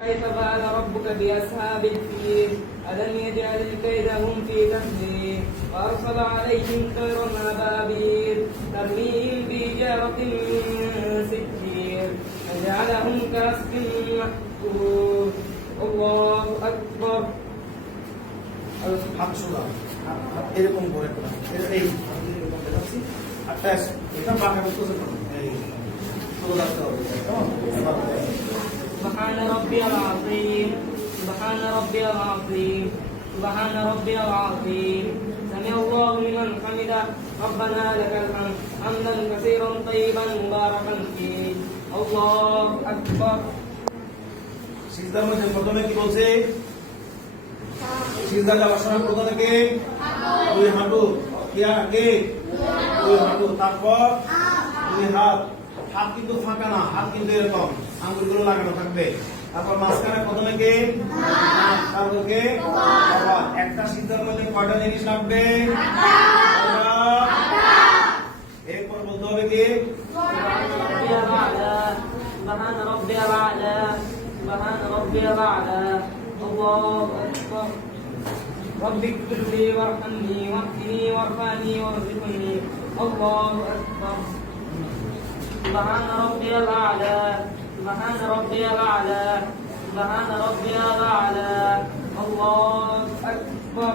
كيف فعل ربك بأصحاب الفيل ألم يجعل كيدهم في تدبير وأرسل عليهم طيرا أبابيل ترميهم بحجارة من سجيل فجعلهم كعصف مأكول الله أكبر হাত সোজা এরকম করে এই আচ্ছা এটা বাঁকা করতে এই সোজা রাখতে হবে سبحان ربي العظيم سبحان ربي العظيم سبحان ربي العظيم سمع الله لمن حمده ربنا لك الحمد حمدا كثيرا طيبا مباركا فيه الله أكبر সিজদার মধ্যে প্রথমে কি বলছে সিজদা যাওয়ার সময় প্রথমে কে দুই হাঁটু কি আগে দুই হাঁটু তারপর দুই হাত হাত কিন্তু ফাঁকা না হাত কিন্তু এরকম আঙ্গুলগুলো লাগানো থাকবে তারপর মাঝখানে প্রথমে কে তারপর কে আবার একটা সিজদার মধ্যে কয়টা জিনিস লাগবে এরপর বলতে হবে কি سبحان ربي الأعلى سبحان ربي الأعلى الله أكبر رب اغفر لي وارحمني واهدني وارفعني وارزقني الله أكبر سبحان ربي الأعلى سبحان ربي الأعلى سبحان ربي الأعلى الله أكبر